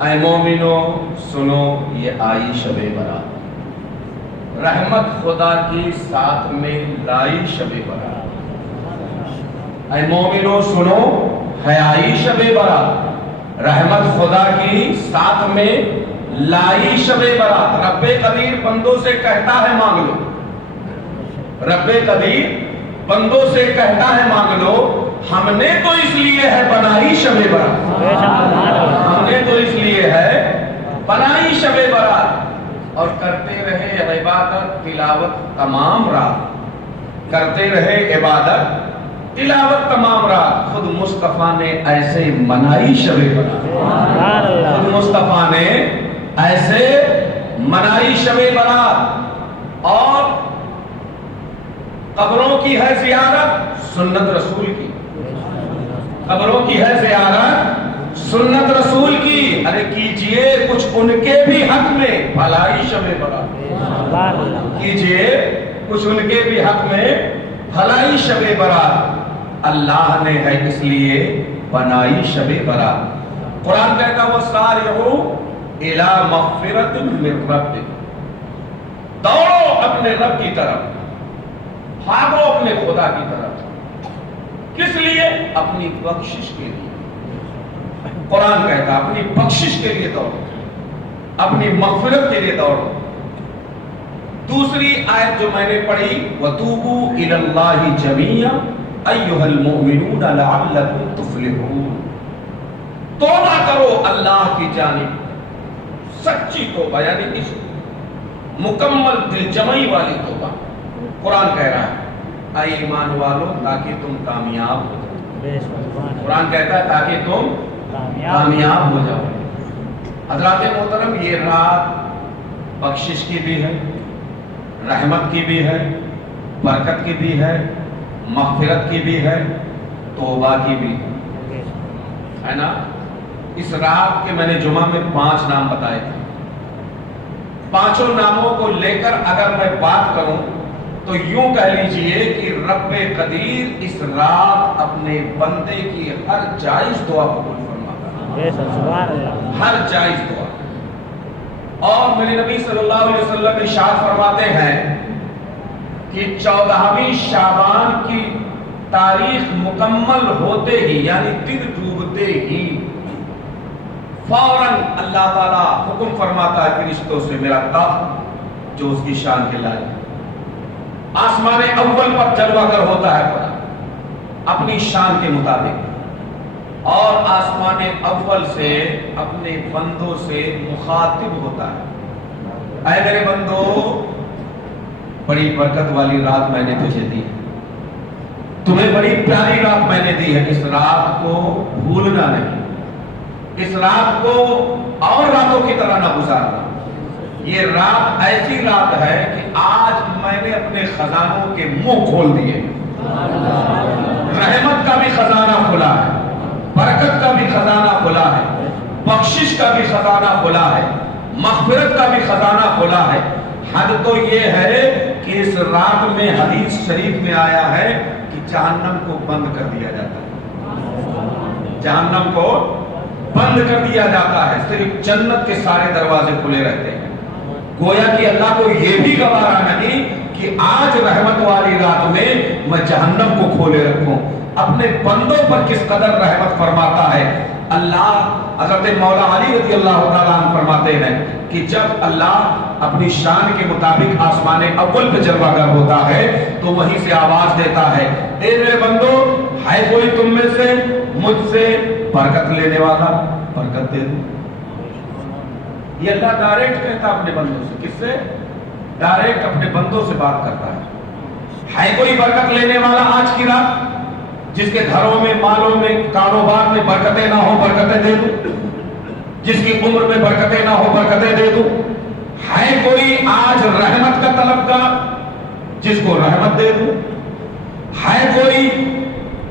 اے مومنو سنو یہ آئی شب برات، رحمت خدا کی ساتھ میں لائی شب برات۔ اے مومنو سنو ہے آئی شب برات، رحمت خدا کی ساتھ میں لائی شب برات۔ رب قدیر بندوں سے کہتا ہے مانگ لو، رب قدیر بندوں سے کہتا ہے مانگ لو، ہم نے تو اس لیے ہے بنائی شب برات، ہم نے تو اس لیے ہے بنائی شب برات۔ اور کرتے رہے عبادت تلاوت تمام رات، کرتے رہے عبادت تلاوت تمام رات۔ خود مصطفیٰ نے ایسے منائی شب برات، خود مصطفیٰ نے ایسے منائی شب برات۔ اور قبروں کی ہے زیارت سنت رسول کی، قبروں کی ہے زیارت سنت رسول کی، ارے کیجئے کچھ ان کے بھی حق میں بھلائی شب برات، کیجئے کچھ ان کے بھی حق میں بھلائی شب برات۔ اللہ نے ہے اس لیے بنائی شب برات۔ قرآن کہتا ہے وَسَارِعُوا إِلَى مَغْفِرَةٍ مِّن رَّبِّكُمْ، دوڑو اپنے رب کی طرف، بھاگو اپنے خدا کی طرف، کس لیے؟ اپنی بخشش کے لیے۔ قرآن کہتا اپنی بخشش کے لیے دوڑو، اپنی مغفرت کے لیے دوڑو۔ دوسری آیت جو میں نے پڑھی وَتُوبُوا إِلَى اللَّهِ جَمِيعًا أَيُّهَا الْمُؤْمِنُونَ لَعَلَّكُمْ تُفْلِحُونَ، توبہ کرو اللہ کی جانب، سچی توبہ یعنی اس مکمل دل جمعی والی توبہ۔ قرآن کہہ رہا ہے اے ایمان والو تاکہ تم کامیاب ہو جاؤ، قرآن کہتا ہے تاکہ تم کامیاب ہو جاؤ۔ حضرات محترم یہ رات بخشش کی بھی ہے، رحمت کی بھی ہے، برکت کی بھی ہے، مغفرت کی بھی ہے، توبہ کی بھی ہے نا۔ اس رات کے میں نے جمعہ میں 5 نام بتائے تھے، پانچوں ناموں کو لے کر اگر میں بات کروں تو یوں کہہ لیجئے کہ رب قدیر اس رات اپنے بندے کی ہر جائز دعا قبول فرماتا ہے، ہر جائز دعا۔ اور میرے نبی صلی اللہ علیہ وسلم ارشاد فرماتے ہیں کہ 14ویں شعبان کی تاریخ مکمل ہوتے ہی یعنی دن ڈوبتے ہی فوراً اللہ تعالیٰ حکم فرماتا ہے فرشتوں سے میرا تخت جو اس کی شان کے لائق ہے، آسمان اول پر جلوہ گر ہوتا ہے خدا اپنی شان کے مطابق، اور آسمان اول سے اپنے بندوں سے مخاطب ہوتا ہے اے میرے بندو بڑی برکت والی رات میں نے تجھے دی، تمہیں بڑی پیاری رات میں نے دی ہے، اس رات کو بھولنا نہیں، اس رات کو اور راتوں کی طرح نہ گزارنا۔ یہ رات ایسی رات ہے کہ آج میں نے اپنے خزانوں کے منہ کھول دیے، رحمت کا بھی خزانہ کھلا ہے، برکت کا بھی خزانہ کھلا ہے، بخشش کا بھی خزانہ کھلا ہے، مغفرت کا بھی خزانہ کھلا ہے۔ حد تو یہ ہے کہ اس رات میں حدیث شریف میں آیا ہے کہ جہنم کو بند کر دیا جاتا ہے، جہنم کو بند کر دیا جاتا ہے، صرف جنت کے سارے دروازے کھلے رہتے ہیں۔ گویا کہ اللہ کو یہ بھی گوارا نہیں کہ آج رحمت والی رات میں میں جہنم کو کھولے رکھوں۔ اپنے بندوں پر کس قدر رحمت فرماتا ہے اللہ۔ حضرت مولا علی رضی اللہ تعالیٰ عنہ فرماتے ہیں کہ جب اللہ اپنی شان کے مطابق آسمان اول پہ جلوہ گر ہوتا ہے تو وہیں سے آواز دیتا ہے اے میرے بندو ہے کوئی تم میں سے مجھ سے برکت لینے والا، برکت دے دو۔ یہ اللہ ڈائریکٹ کہتا اپنے بندوں سے، کس سے؟ ڈائریکٹ اپنے بندوں سے بات کرتا ہے کوئی برکت لینے والا آج کی رات جس کے گھروں میں، مالوں میں، کاروبار میں برکتیں نہ ہو برکتیں دے دوں، جس کی عمر میں برکتیں نہ ہو برکتیں دے دوں۔ ہے کوئی آج رحمت کا طلبگار جس کو رحمت دے دوں؟ ہے کوئی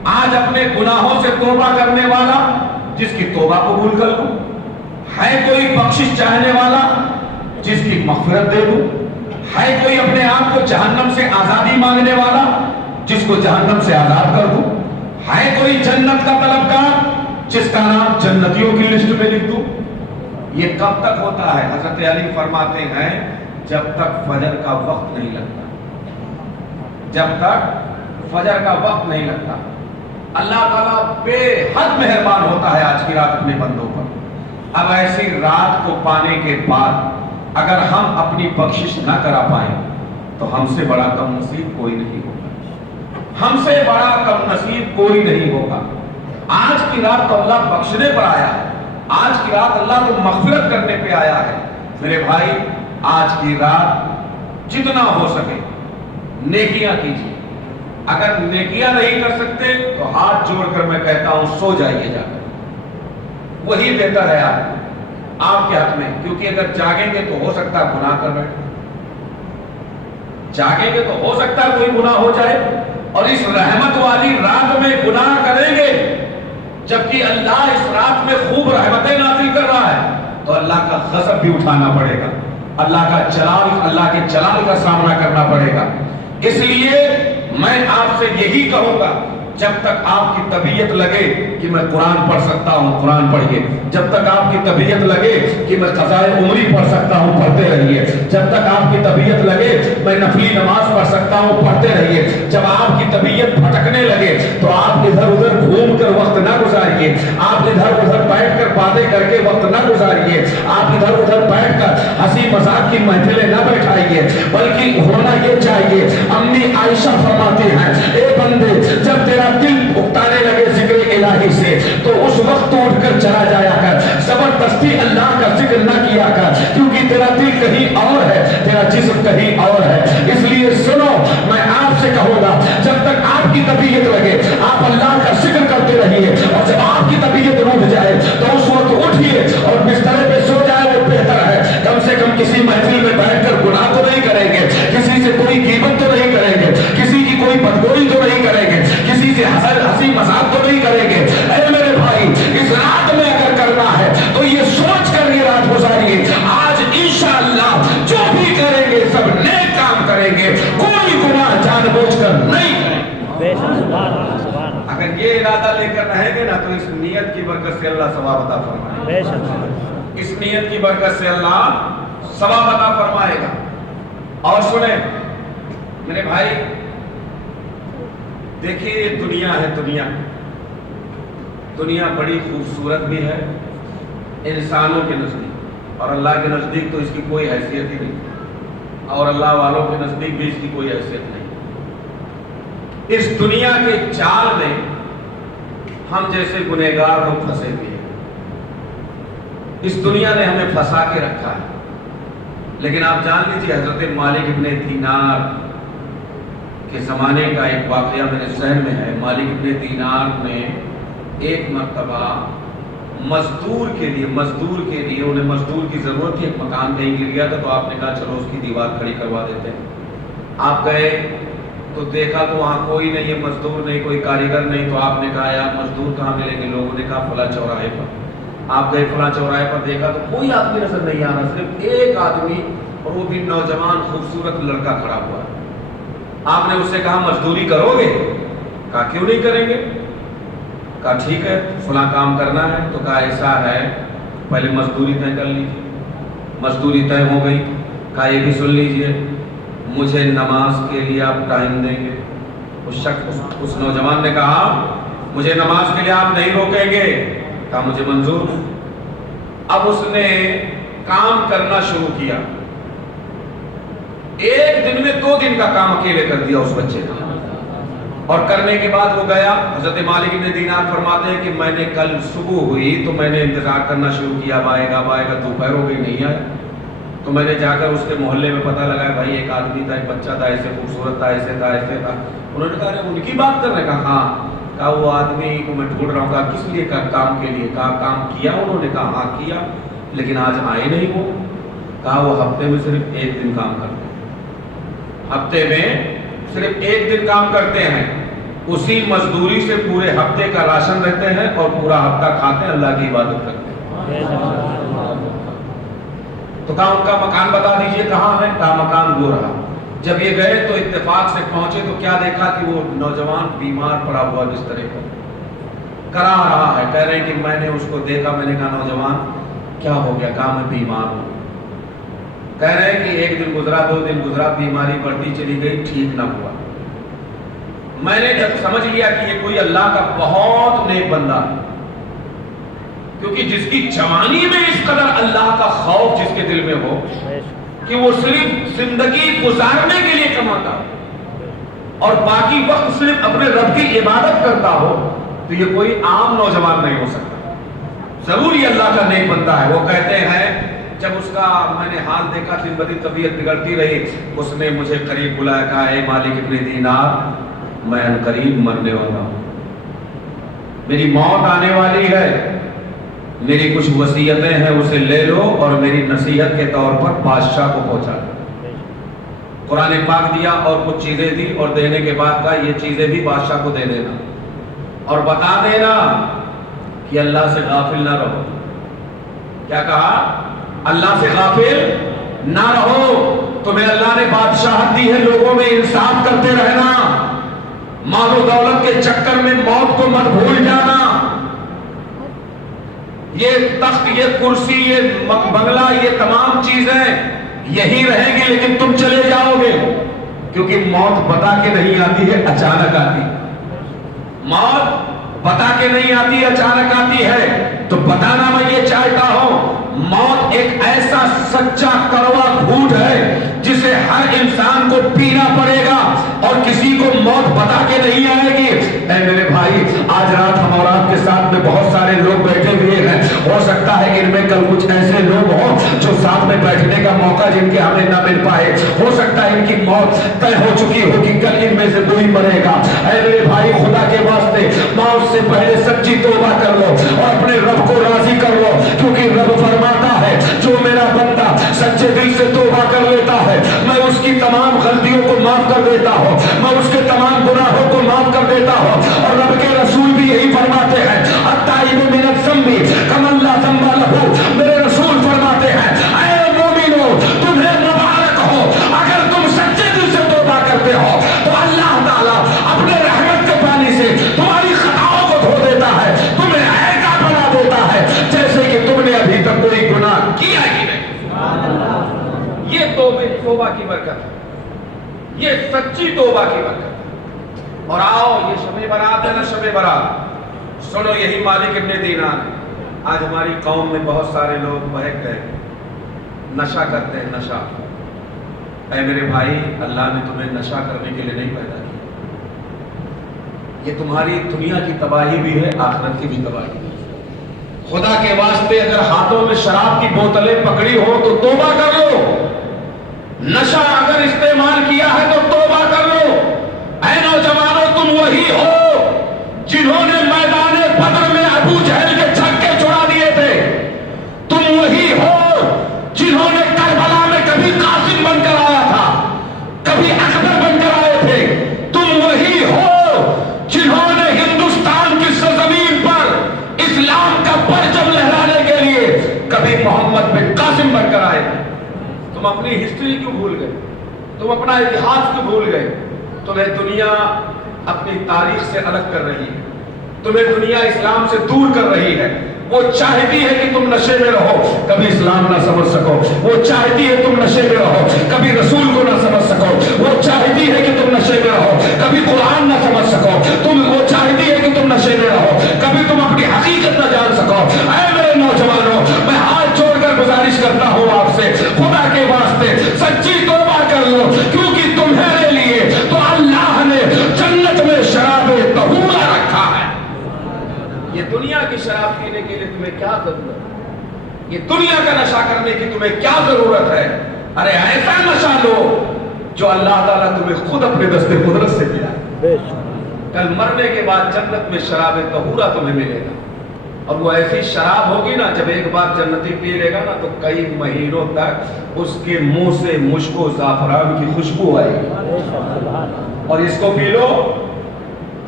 آج اپنے گناہوں سے توبہ کرنے والا جس کی توبہ قبول کر لوں؟ ہے کوئی بخشش چاہنے والا جس کی مغفرت دے دوں؟ ہے کوئی اپنے آپ کو جہنم سے آزادی مانگنے والا جس کو جہنم سے آزاد کر دوں؟ ہے کوئی جنت کا طلبگار جس کا نام جنتیوں کی لسٹ میں لکھ دوں؟ یہ کب تک ہوتا ہے؟ حضرت علی فرماتے ہیں جب تک فجر کا وقت نہیں لگتا، جب تک فجر کا وقت نہیں لگتا۔ اللہ تعالیٰ بے حد مہربان ہوتا ہے آج کی رات اپنے بندوں پر۔ اب ایسی رات کو پانے کے بعد اگر ہم اپنی بخشش نہ کرا پائیں تو ہم سے بڑا کم نصیب کوئی نہیں ہوگا، ہم سے بڑا کم نصیب کوئی نہیں ہوگا۔ آج کی رات تو اللہ بخشنے پر آیا ہے، آج کی رات اللہ کو مغفرت کرنے پہ آیا ہے۔ میرے بھائی آج کی رات جتنا ہو سکے نیکیاں کیجیے، اگر نیکیاں نہیں کر سکتے تو ہاتھ جوڑ کر میں کہتا ہوں سو جائیے جا کر، وہی بہتر ہے آپ کے حق میں، کیونکہ اگر جاگیں گے تو ہو سکتا ہے گناہ کر بیٹھیں، جاگیں گے تو ہو سکتا ہے کوئی گناہ ہو جائے، اور اس رحمت والی رات میں گناہ کریں گے جبکہ اللہ اس رات میں خوب رحمتیں نازل کر رہا ہے تو اللہ کا غضب بھی اٹھانا پڑے گا، اللہ کے جلال کا سامنا کرنا پڑے گا۔ اس لیے میں آپ سے یہی کہوں گا جب تک آپ کی طبیعت لگے کہ میں قرآن پڑھ سکتا ہوں قرآن پڑھیے، جب تک آپ کی طبیعت لگے کہ میں قضائے عمری پڑھ سکتا ہوں پڑھتے رہیے، جب تک آپ کی طبیعت لگے میں نفلی نماز پڑھ سکتا ہوں پڑھتے رہیے۔ جب آپ کی طبیعت بھٹکنے لگے تو آپ ادھر ادھر گھوم کر وقت نہ گزاریے، آپ ادھر ادھر بیٹھ کر باتیں کر کے وقت نہ گزاریے، آپ ادھر ادھر بیٹھ کر ہنسی مذاق کی محفلیں نہ بیٹھائیے، بلکہ ہونا یہ چاہیے۔ امی عائشہ فرماتی ہیں اے بندے جب تیرا دل اکتانے لگے ذکر الہی سے تو اس وقت اٹھ کر چلا جایا کر، زبردستی اللہ کا ذکر نہ کیا کر، کیونکہ تیرا دل کہیں اور ہے، تیرا جسم کہیں اور ہے۔ اس لیے سنو میں آپ سے کہوں گا جب تک آپ کی طبیعت لگے آپ اللہ کا ذکر کرتے رہیے، اور جب آپ کی طبیعت روٹ جائے تو اس وقت اٹھیے اور بستر پہ سو جائے وہ بہتر ہے۔ کم سے کم کسی محفل میں بیٹھ کر گناہ تو نہیں کریں گے، کسی سے کوئی غیبت تو نہیں کریں گے، کسی کی کوئی بدگوئی تو نہیں کریں گے، کسی سے ہنسی مذاق تو نہیں کریں گے۔ اے میرے بھائی اس رات میں اگر کرنا ہے تو یہ سوچ کر یہ رات گزاریے آج انشاءاللہ جو بھی کریں گے سب نیک کام کریں گے، کوئی گناہ جان بوجھ کر نہیں کریں گے۔ اگر یہ ارادہ لے کر رہیں گے نا تو اس نیت کی برکت سے اللہ ثواب عطا فرمائے گا، اس نیت کی برکت سے اللہ ثواب عطا فرمائے گا۔ اور سنیں میرے بھائی دیکھیے یہ دنیا ہے، دنیا بڑی خوبصورت بھی ہے انسانوں کے نزدیک، اور اللہ کے نزدیک تو اس کی کوئی حیثیت ہی نہیں، اور اللہ والوں کے نزدیک بھی اس کی کوئی حیثیت نہیں۔ اس دنیا کے جال میں ہم جیسے گنہگار لوگ پھنسے ہوئے ہیں، اس دنیا نے ہمیں پھنسا کے رکھا ہے۔ لیکن آپ جان لیجیے حضرت مالک ابن دینار کے زمانے کا ایک واقعہ میرے ذہن میں ہے۔ مالک ابن دینار نے ایک مرتبہ مزدور کے لیے انہیں مزدور کی ضرورت تھی، ایک مکان کہیں گر گیا تھا تو آپ نے کہا چلو اس کی دیوار کھڑی کروا دیتے ہیں۔ آپ گئے تو دیکھا تو وہاں کوئی نہیں ہے، مزدور نہیں، کوئی کاریگر نہیں، تو آپ نے کہا یار مزدور کہاں ملیں گے؟ لوگوں نے کہا فلاں چوراہے پر۔ آپ گئے فلاں چوراہے پر، دیکھا تو کوئی آدمی نظر نہیں آ رہا، صرف ایک آدمی اور وہ بھی نوجوان خوبصورت لڑکا کھڑا ہوا ہے۔ آپ نے اس سے کہا مزدوری کرو گے؟ کہا کیوں نہیں کریں گے؟ کہا ٹھیک ہے فلاں کام کرنا ہے، تو کہا ایسا ہے پہلے مزدوری طے کر لیجیے۔ مزدوری طے ہو گئی، کہا یہ بھی سن لیجیے مجھے نماز کے لیے آپ ٹائم دیں گے؟ اس نوجوان نے کہا مجھے نماز کے لیے آپ نہیں روکیں گے؟ کہا مجھے منظور۔ اب اس نے کام کرنا شروع کیا، ایک دن میں 2 دن کا کام اکیلے کر دیا اس بچے نے، اور کرنے کے بعد وہ گیا۔ حضرت مالک ابن دینار فرماتے ہیں کہ میں نے کل صبح ہوئی تو میں نے انتظار کرنا شروع کیا، اب آئے گا دوپہر ہو گئی نہیں آیا، تو میں نے جا کر اس کے محلے میں پتہ لگایا بھائی ایک آدمی تھا، ایک بچہ تھا، ایسے خوبصورت تھا، ایسے تھا۔ انہوں نے کہا ان کی بات کر رہے؟ کہا ہاں۔ کہا وہ آدمی کو میں ڈھونڈ رہا ہوں۔ کہا کس لیے؟ کام کے لیے۔ کہا کام کیا انہوں نے؟ کہا ہاں کیا، لیکن آج آئے نہیں وہ۔ کہا وہ ہفتے میں صرف 1 دن کام کرتے ہیں، ہفتے میں صرف 1 دن کام کرتے ہیں، اسی مزدوری سے پورے ہفتے کا راشن رہتے ہیں اور پورا ہفتہ کھاتے ہیں، اللہ کی عبادت کرتے ہیں۔ تو کہا ان کا مکان بتا دیجئے کہاں ہے؟ کہا مکان وہ رہا۔ جب یہ گئے تو اتفاق سے پہنچے تو کیا دیکھا کہ وہ نوجوان بیمار پڑا ہوا بسترے پر کرا رہا ہے۔ کہہ رہے ہیں کہ میں نے اس کو دیکھا، میں نے کہا نوجوان کیا ہو گیا؟ کہا میں بیمار ہوں. کہہ رہے ہیں کہ ایک دن گزرا، 2 دن گزرا، بیماری بڑھتی چلی گئی، ٹھیک نہ ہوا. میں نے جب سمجھ لیا کہ یہ کوئی اللہ کا بہت نیک بندہ ہے، کیونکہ جس کی جوانی میں اس قدر اللہ کا خوف جس کے دل میں ہو کہ وہ صرف زندگی گزارنے کے لیے کماتا ہو اور باقی وقت صرف اپنے رب کی عبادت کرتا ہو، تو یہ کوئی عام نوجوان نہیں ہو سکتا. ضرور یہ اللہ کا نیک بندہ ہے. وہ کہتے ہیں جب اس کا میں نے حال دیکھا، دن بدن طبیعت بگڑتی رہی، اس نے مجھے قریب بلایا، کہا اے مالک ابن دینار، میں ان قریب مرنے والا ہوں، میری موت آنے والی ہے، میری کچھ وصیتیں ہیں اسے لے لو اور میری نصیحت کے طور پر بادشاہ کو پہنچا دو. قرآن پاک دیا اور کچھ چیزیں دی، اور دینے کے بعد کہا یہ چیزیں بھی بادشاہ کو دے دینا اور بتا دینا کہ اللہ سے غافل نہ رہو. کیا کہا؟ اللہ سے غافل نہ رہو. تمہیں اللہ نے بادشاہت دی ہے، لوگوں میں انصاف کرتے رہنا، مال و دولت کے چکر میں موت کو مت بھول جانا. یہ تخت، یہ کرسی، یہ بنگلہ، یہ تمام چیزیں یہی رہیں گی، لیکن تم چلے جاؤ گے، کیونکہ موت بتا کے نہیں آتی ہے، اچانک آتی. موت بتا کے نہیں آتی، اچانک آتی ہے. تو بتانا میں یہ چاہتا ہوں، موت ایک ایسا سچا کڑوا گھونٹ ہے جسے ہر انسان کو پینا پڑے گا، اور کسی کو موت بتا کے نہیں آئے گی. اے میرے بھائی، آج رات ہم اور آپ کے ساتھ میں بہت سارے لوگ بیٹھے ہوئے ہیں. ہو سکتا ہے کہ ان میں کل کچھ ایسے لوگ ہوں جو ساتھ میں بیٹھنے کا موقع جن کے ہمیں نہ مل پائے. ہو سکتا ہے ان کی موت طے ہو چکی ہو کہ کل ان میں سے کوئی مرے گا. اے میرے بھائی، خدا کے واسطے موت سے پہلے سچی توبہ کر لو اور اپنے رب کو راضی کر لو، کیونکہ رب فرماتا ہے جو میرا بندہ سچے دل سے توبہ کر لیتا ہے، میں اس کی تمام غلطیوں کو معاف کر دیتا ہوں، میں اس کے تمام گناہوں کو معاف کر دیتا ہوں. اور رب کے رسول بھی یہی فرماتے ہیں، التائب من الذنب کمن لا ذنب لہ. میرے رسول فرماتے ہیں اے مومنو، تمہیں مبارک ہو اگر تم سچے دل سے توبہ کرتے ہو تو اللہ تعالیٰ اپنے رحمت کے پانی سے تمہاری خطاؤں کو دھو دیتا ہے، تمہیں ایسا بنا دیتا ہے جیسے کہ تم نے ابھی تک کوئی گناہ کیا ہی نہیں. یہ توبہ کی برکت، یہ سچی توبہ کی برکت. اور آؤ، یہ شب برات ہے نا، شب برات سنو، یہی مالک ابن دینار. آج ہماری قوم میں بہت سارے لوگ بہک گئے، نشہ کرتے ہیں، نشہ. اے میرے بھائی، اللہ نے تمہیں نشہ کرنے کے لیے نہیں پیدا کیا. یہ تمہاری دنیا کی تباہی بھی ہے، آخرت کی بھی تباہی ہے. خدا کے واسطے اگر ہاتھوں میں شراب کی بوتلیں پکڑی ہو تو توبہ کر لو. نشہ اگر استعمال کیا ہے تو توبہ کر لو. اے نوجوانوں، تم وہی ہو جنہوں نے میدان بدر میں ابو جہل کے چھکے چھڑا دیے تھے. تم وہی ہو جنہوں نے کربلا میں کبھی قاسم بن کر آیا تھا، کبھی اکبر بن کر آئے تھے. تم وہی ہو جنہوں نے ہندوستان کی سرزمین پر اسلام کا پرچم لہرانے کے لیے کبھی محمد بن قاسم بن کر آئے تھے. تم اپنی ہسٹری کیوں بھول گئے؟ تم اپنا اتحاد کیوں بھول گئے؟ تمہیں دنیا اپنی تاریخ سے الگ کر رہی ہے، تمہیں دنیا اسلام سے دور کر رہی ہے. وہ چاہتی ہے کہ تم نشے میں رہو، کبھی اسلام نہ سمجھ سکو. وہ چاہتی ہے تم نشے میں رہو، کبھی رسول کو نہ سمجھ سکو. وہ چاہتی ہے کہ تم نشے میں رہو، کبھی قرآن نہ سمجھ سکو. وہ چاہتی ہے کہ تم نشے میں رہو، کبھی تم اپنی حقیقت نہ جان سکو. اے میرے نوجوانوں، میں ہاتھ جوڑ کر گزارش کرتا ہوں آپ سے، خدا کے واسطے سچی توبہ کر لو، کیونکہ تمہارے لیے تو اللہ نے جنت میں شراب طہورہ رکھا ہے. یہ دنیا کی شراب پینے کے لیے تمہیں کیا ضرورت ہے؟ یہ دنیا کا نشہ کرنے کی تمہیں کیا ضرورت ہے؟ ارے ایسا نشہ لو جو اللہ تعالیٰ تمہیں خود اپنے دستے قدرت سے دیا ہے. کل مرنے کے بعد جنت میں شراب طہورہ تمہیں ملے گا، اور وہ ایسی شراب ہوگی نا، جب ایک بار جنتی پی لے گا نا تو کئی مہینوں تک اس کے منہ سے مشک و زعفران کی خوشبو آئے گی. اور اس کو پی لو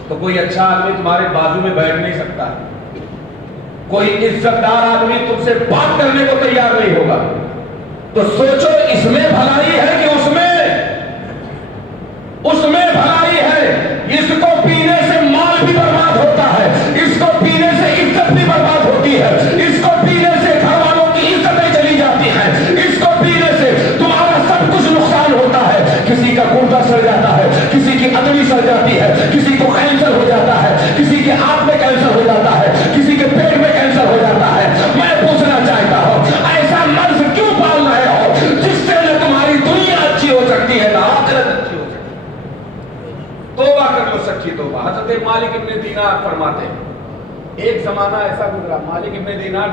تو کوئی اچھا آدمی تمہارے بازو میں بیٹھ نہیں سکتا، کوئی عزت دار آدمی تم سے بات کرنے کو تیار نہیں ہوگا. تو سوچو، اس میں بھلائی ہے کہ اس میں بھلائی ہے. اس کو پینے سے مال بھی برباد ہوتا ہے، اس کو پینے سے عزت بھی برباد ہوتی ہے، اس کو پینے سے گھر والوں کی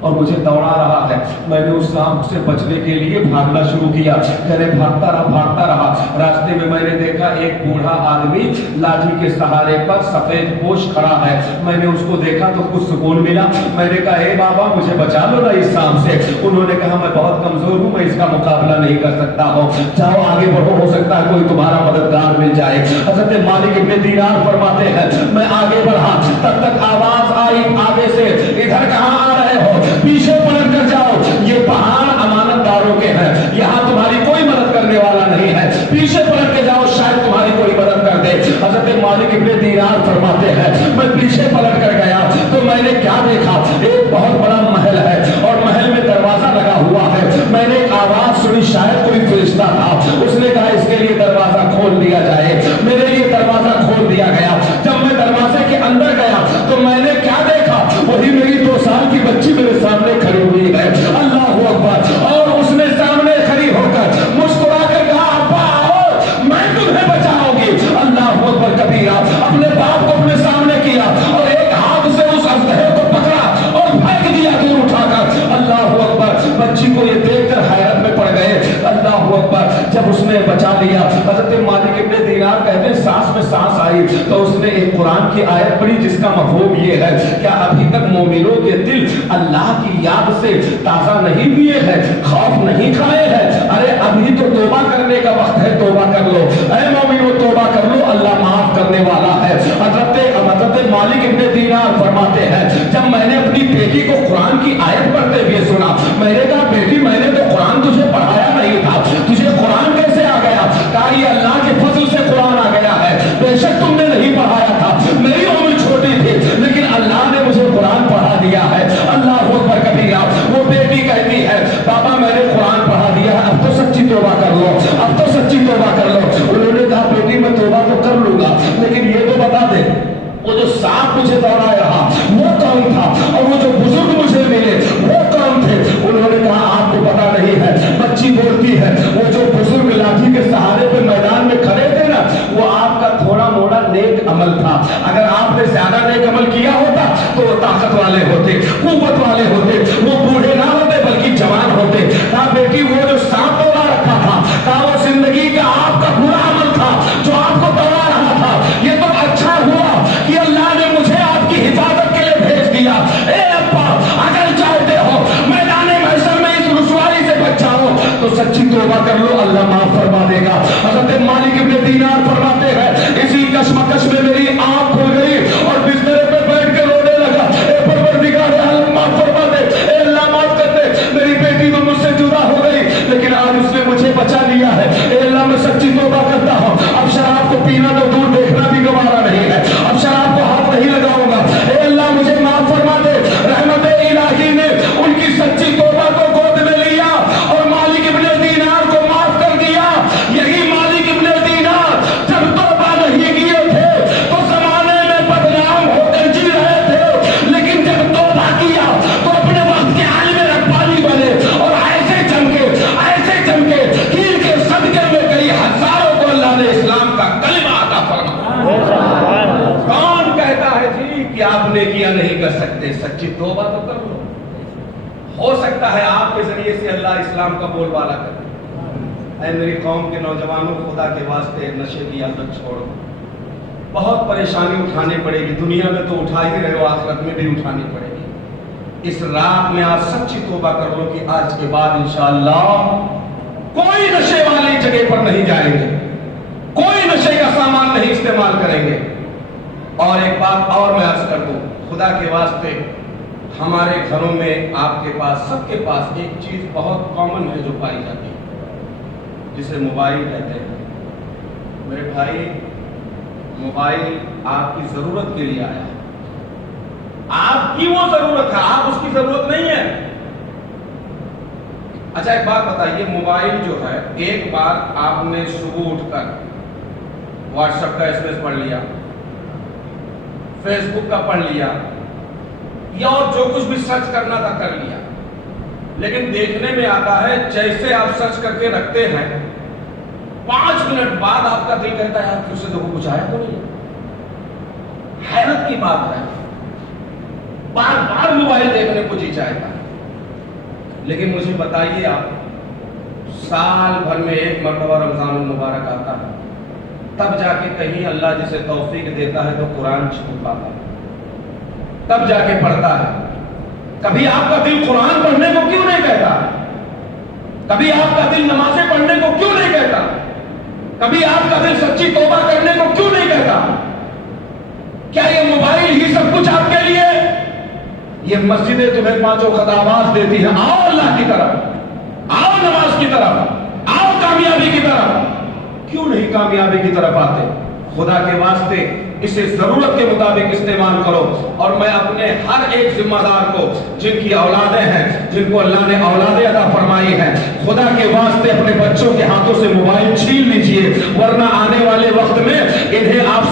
اور مجھے دوڑا رہا ہے. میں نے اس سانپ سے بچنے کے لیے بھاگنا شروع کیا. بھاگتا رہا. راستے میں میں نے دیکھا ایک بوڑھا آدمی لاٹھی کے سہارے پر سفید پوش کھڑا ہے. میں نے اس کو دیکھا تو کچھ سکون ملا. میں نے کہا اے بابا مجھے بچا لو نا اس سانپ سے. انہوں نے کہا میں بہت کمزور ہوں, میں اس کا مقابلہ نہیں کر سکتا ہوں, جاؤ آگے بڑھو, ہو سکتا ہے کوئی تمہارا مددگار مل جائے. حضرت مالک ابن دینار فرماتے ہیں میں آگے بڑھا, تب تک آواز آئی آگے سے, ادھر کہاں آ رہے ہو, پیچھے پلٹ کر جاؤ, یہ پہاڑ امانت داروں کے ہیں, یہاں تمہاری کوئی مدد کرنے والا نہیں ہے, پیچھے پلٹ کے جاؤ شاید تمہاری کوئی مدد کر دے. حضرت مالک ابن دینار فرماتے ہیں میں پیچھے پلٹ کر گیا تو میں نے کیا دیکھا, ایک بہت بڑا محل ہے اور محل میں دروازہ لگا ہوا ہے. میں نے ایک آواز سنی, شاید کوئی فرشتہ تھا, اس نے کہا اس کے لیے دروازہ کھول دیا جائے. میرے لیے دروازہ کھول دیا گیا. جب میں دروازے کے اندر گیا تو میں نے کیا دیکھا, وہی میری 2 سال کی بچی میرے سامنے کھڑی ہوئی ہے. اللہ اکبر. اور اس نے سامنے کھڑی ہو کر مسکرا کر کہا ابا آؤ میں تمہیں بچاؤں گی. اللہ اکبر کبیرہ. اپنے باپ کو اپنے سامنے کیا اور ایک ہاتھ سے اس اژدہے کو پکڑا اور پھینک دیا دور اٹھا کر. اللہ اکبر. بچی کو یہ دیکھ کر حیرت میں پڑ گئے. اللہ اکبر. جب اس نے بچا لیا, حضرت مالک ابن دینار کہتے ہیں سانس میں سانس آئی تو اس نے ایک قرآن کی آیت پڑھی جس کا مفہوم یہ ہے, کیا ابھی تک مومنوں کے دل اللہ کی یاد سے تازہ نہیں ہوئے ہیں, خوف نہیں کھائے ہیں؟ ارے ابھی تو توبہ کرنے کا وقت ہے, توبہ کر لو اے مومنوں, توبہ کر لو, اللہ معاف کرنے والا ہے. حضرت مالک ابن دینار فرماتے ہیں جب میں نے اپنی بیٹی کو قرآن کی آیت پڑھتے ہوئے سنا, میں نے کہا بیٹی میں نے تو قرآن تجھے پڑھایا نہیں تھا, تجھے قرآن کیسے آ گیا؟ کہا یہ اللہ کے فضل سے قرآن آ گیا ہے, بے شک تم نے نہیں پڑھایا تھا, میری عمر چھوٹی تھی لیکن اللہ نے مجھے قرآن پڑھا دیا ہے. اللہ اکبر کبیرہ. وہ بیٹی کہتی ہے بابا میں نے قرآن پڑھا دیا ہے, اب تو سچی توبہ کر لو, اب تو سچی توبہ کر لو. انہوں نے کہا بیٹی میں توبہ تو کر لوں گا لیکن یہ تو بتا دے وہ جو سانپ مجھے دوڑائے رہا وہ کون تھا, اور وہ جو بزرگ مجھے ملے وہ کون تھے؟ انہوں نے کہا آپ کو پتا نہیں ہے. بچی بولتی ہے وہ جو بزرگ لاٹھی کے سہارے پہ میدان میں کھڑے تھے نا, وہ آپ کا تھوڑا موڑا نیک عمل تھا. اگر آپ نے زیادہ نیک عمل کیا ہوتا تو وہ طاقت والے ہوتے, قوت والے ہوتے, وہ بوڑھے نہ ہوتے بلکہ جوان ہوتے. کہا بیٹی وہ جو سانپ دوڑا رکھا تھا, کہا وہ زندگی کا آپ کا برا عمل تھا جو آپ کو دوڑا رہا تھا. یہ تو اچھا ہوا کہ اللہ نے مجھے آپ کی حفاظت کے لیے بھیج دیا. اے ابا اگر چاہتے ہو میدان محشر میں اس رسوائی سے بچ جاؤ تو سچی توبہ کر لو, اللہ معاف فرما دے گا. حضرت مالک ابن دینار فرماتے ہیں اسی کشمکش میں میری آنکھ کھل گئی اور بستر پہ بیٹھ کے رونے لگا. اے پروردگار اللہ معاف فرما دے, اے اللہ معاف کر دے, میری بیٹی تو مجھ سے جدا ہو گئی لیکن آج اس نے مجھے بچا لیا ہے. اے اللہ میں سچی توبہ کرتا ہوں, اب شراب کو پینا تو دور دیکھنا بھی گوارا نہیں ہے, اب شراب کو ہاتھ نہیں لگاؤں گا. اے اللہ مجھے معاف فرما دے. رحمت الہی نے ان کی سچی توبہ کو گود میں لیا اور مالک ابن دینار کو معاف کر دیا. یہی مالک ابن دینار جب توبہ نہیں کیے تھے تو زمانے میں بدنام ہو کر جی رہے تھے, لیکن جب توبہ کیا تو اپنے وقت کے عالم ربانی بنے اور ایسے چمکے کیل کے صدقے میں کئی ہزاروں کو اللہ نے اسلام کا کلمہ عطا فرمایا. کون کہتا ہے جی کہ آپ نے کیا نہیں کر سکتے؟ سچی توبہ تو کر لو, ہو سکتا ہے آپ کے ذریعے سے اللہ اسلام کا بول بالا کرے. اے میری قوم کے نوجوانوں, خدا کے واسطے نشے کی عادت چھوڑو. بہت پریشانی اٹھانی پڑے گی, دنیا میں تو اٹھا ہی رہے ہو, آخرت میں بھی اٹھانی پڑے گی. اس رات میں آپ سچی توبہ کر لو کہ آج کے بعد انشاءاللہ کوئی نشے والی جگہ پر نہیں جائیں گے, کوئی نشے کا سامان نہیں استعمال کریں گے. اور ایک بات اور میں عرض کر دوں, خدا کے واسطے ہمارے گھروں میں, آپ کے پاس, سب کے پاس ایک چیز بہت کامن ہے جو پائی جاتی ہے جسے موبائل کہتے ہیں. میرے بھائی موبائل آپ کی ضرورت کے لیے آیا ہے, آپ کی وہ ضرورت ہے, آپ اس کی ضرورت نہیں ہے. اچھا ایک بات بتائیے, موبائل جو ہے ایک بار آپ نے صبح اٹھ کر واٹس ایپ کا ایس ایم ایس پڑھ لیا, فیس بک کا پڑھ لیا, یا اور جو کچھ بھی سرچ کرنا تھا کر لیا, لیکن دیکھنے میں آتا ہے جیسے آپ سرچ کر کے رکھتے ہیں 5 منٹ بعد آپ کا دل کہتا ہے پھر سے دیکھو کچھ آیا تو نہیں. حیرت کی بات ہے, بار بار موبائل دیکھنے کو جی چاہتا ہے. لیکن مجھے بتائیے آپ، سال بھر میں ایک مرتبہ رمضان المبارک آتا ہے، تب جا کے کہیں اللہ جسے توفیق دیتا ہے تو قرآن چھو پاتا ہے، تب جا کے پڑھتا ہے۔ کبھی آپ کا دل قرآن پڑھنے کو کیوں نہیں کہتا؟ کبھی آپ کا دل نمازیں پڑھنے کو کیوں نہیں کہتا؟ کبھی آپ کا دل سچی توبہ کرنے کو کیوں نہیں کہتا؟ کیا یہ موبائل ہی سب کچھ آپ کے لیے؟ یہ مسجدیں تمہیں پانچوں خطابات دیتی ہیں، آؤ اللہ کی طرف، آؤ نماز کی طرف، آؤ کامیابی کی طرف، کیوں نہیں کامیابی کی طرف آتے؟ خدا کے واسطے اسے ضرورت کے مطابق استعمال کرو۔ اور میں اپنے ہر ایک ذمہ دار کو، جن کی اولادیں ہیں، جن کو اللہ نے اولادیں عطا فرمائی ہیں، خدا کے واسطے اپنے بچوں کے ہاتھوں سے موبائل چھین لیجئے، ورنہ آنے والے وقت میں انہیں آپ